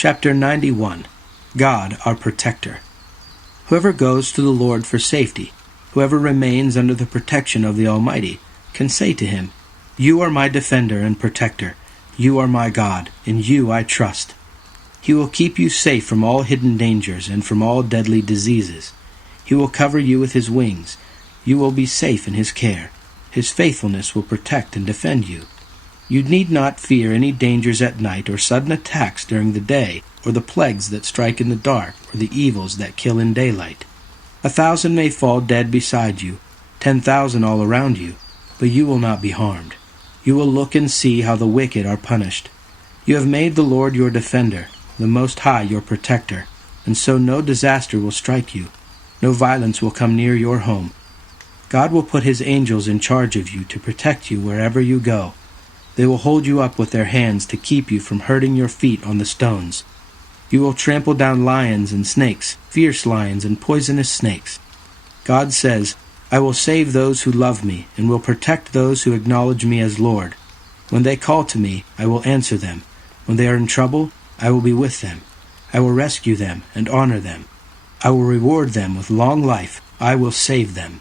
Chapter 91. God our Protector. Whoever goes to the Lord for safety, whoever remains under the protection of the Almighty, can say to him, "You are my defender and protector. You are my God. In you I trust." He will keep you safe from all hidden dangers and from all deadly diseases. He will cover you with his wings. You will be safe in his care. His faithfulness will protect and defend you. You need not fear any dangers at night or sudden attacks during the day, or the plagues that strike in the dark, or the evils that kill in daylight. 1,000 may fall dead beside you, 10,000 all around you, but you will not be harmed. You will look and see how the wicked are punished. You have made the Lord your defender, the Most High your protector, and so no disaster will strike you. No violence will come near your home. God will put his angels in charge of you to protect you wherever you go. They will hold you up with their hands to keep you from hurting your feet on the stones. You will trample down lions and snakes, fierce lions and poisonous snakes. God says, "I will save those who love me, and will protect those who acknowledge me as Lord. When they call to me, I will answer them. When they are in trouble, I will be with them. I will rescue them and honor them. I will reward them with long life. I will save them."